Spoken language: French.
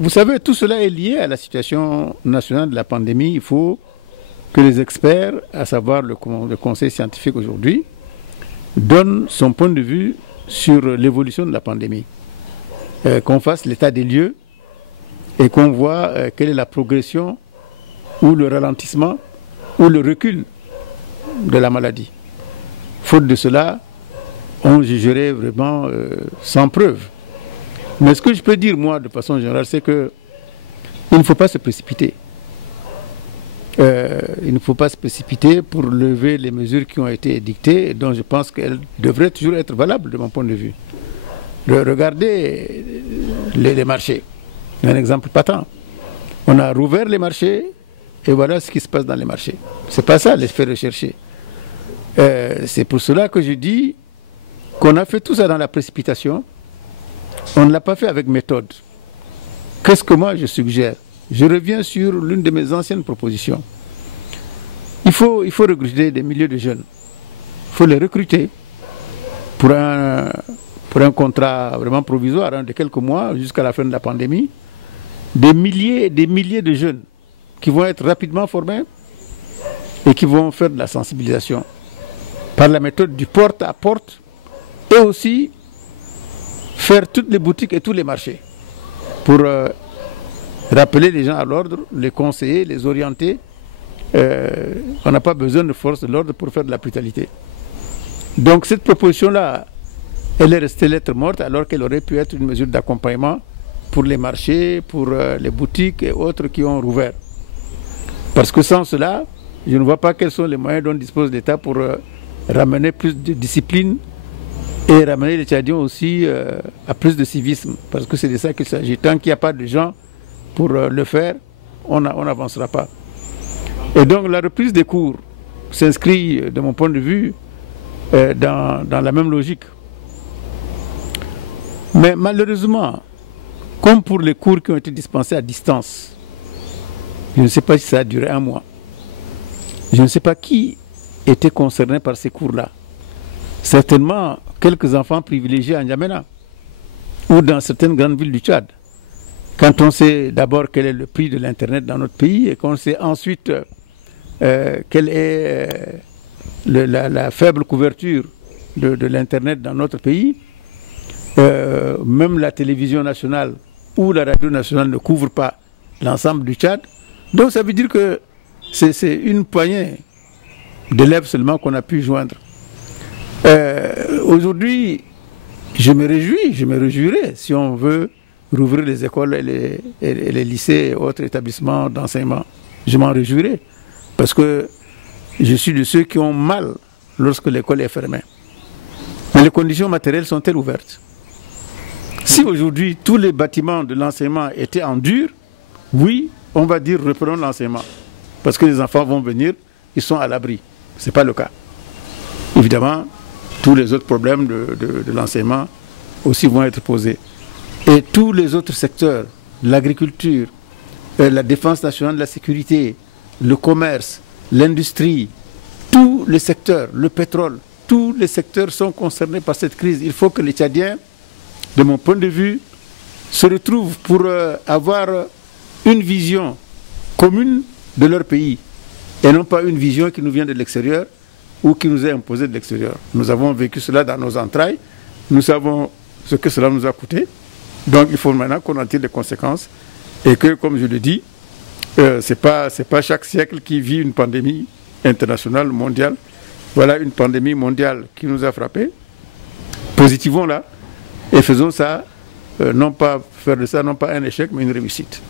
Vous savez, tout cela est lié à la situation nationale de la pandémie. Il faut que les experts, à savoir le conseil scientifique aujourd'hui, donnent son point de vue sur l'évolution de la pandémie. Qu'on fasse l'état des lieux et qu'on voit quelle est la progression ou le ralentissement ou le recul de la maladie. Faute de cela, on jugerait vraiment sans preuve. Mais ce que je peux dire, moi, de façon générale, c'est qu'il ne faut pas se précipiter. Il ne faut pas se précipiter pour lever les mesures qui ont été édictées, dont je pense qu'elles devraient toujours être valables de mon point de vue. Regardez les marchés. Un exemple patent. On a rouvert les marchés et voilà ce qui se passe dans les marchés. Ce n'est pas ça l'effet recherché. C'est pour cela que je dis qu'on a fait tout ça dans la précipitation. On ne l'a pas fait avec méthode. Qu'est-ce que moi je suggère? Je reviens sur l'une de mes anciennes propositions. Il faut recruter des milliers de jeunes. Il faut les recruter pour un contrat vraiment provisoire de quelques mois jusqu'à la fin de la pandémie. Des milliers et des milliers de jeunes qui vont être rapidement formés et qui vont faire de la sensibilisation par la méthode du porte à porte et aussi faire toutes les boutiques et tous les marchés pour rappeler les gens à l'ordre, les conseiller, les orienter. On n'a pas besoin de force de l'ordre pour faire de la brutalité. Donc cette proposition-là, elle est restée lettre morte alors qu'elle aurait pu être une mesure d'accompagnement pour les marchés, pour les boutiques et autres qui ont rouvert. Parce que sans cela, je ne vois pas quels sont les moyens dont dispose l'État pour ramener plus de discipline et ramener les Tchadiens aussi à plus de civisme. Parce que c'est de ça qu'il s'agit. Tant qu'il n'y a pas de gens pour le faire, on n'avancera pas. Et donc la reprise des cours s'inscrit, de mon point de vue, dans la même logique. Mais malheureusement, comme pour les cours qui ont été dispensés à distance, je ne sais pas si ça a duré un mois. Je ne sais pas qui était concerné par ces cours-là. Certainement quelques enfants privilégiés à N'Djamena ou dans certaines grandes villes du Tchad. Quand on sait d'abord quel est le prix de l'Internet dans notre pays et qu'on sait ensuite quelle est la faible couverture de l'Internet dans notre pays, même la télévision nationale ou la radio nationale ne couvre pas l'ensemble du Tchad. Donc ça veut dire que c'est une poignée d'élèves seulement qu'on a pu joindre. Aujourd'hui, je me réjouirais si on veut rouvrir les écoles et les lycées et autres établissements d'enseignement. Je m'en réjouirais parce que je suis de ceux qui ont mal lorsque l'école est fermée. Mais les conditions matérielles sont-elles ouvertes? Si aujourd'hui tous les bâtiments de l'enseignement étaient en dur, oui, on va dire reprenons l'enseignement. Parce que les enfants vont venir, ils sont à l'abri. Ce n'est pas le cas. Évidemment, tous les autres problèmes de l'enseignement aussi vont être posés. Et tous les autres secteurs, l'agriculture, la défense nationale de la sécurité, le commerce, l'industrie, tous les secteurs, le pétrole, tous les secteurs sont concernés par cette crise. Il faut que les Tchadiens, de mon point de vue, se retrouvent pour avoir une vision commune de leur pays et non pas une vision qui nous vient de l'extérieur ou qui nous est imposée de l'extérieur. Nous avons vécu cela dans nos entrailles, nous savons ce que cela nous a coûté, donc il faut maintenant qu'on en tire les conséquences et que, comme je le dis, c'est pas chaque siècle qui vit une pandémie internationale, mondiale. Voilà une pandémie mondiale qui nous a frappés. Positivons-la et faisons ça, non pas faire de ça, non pas un échec, mais une réussite.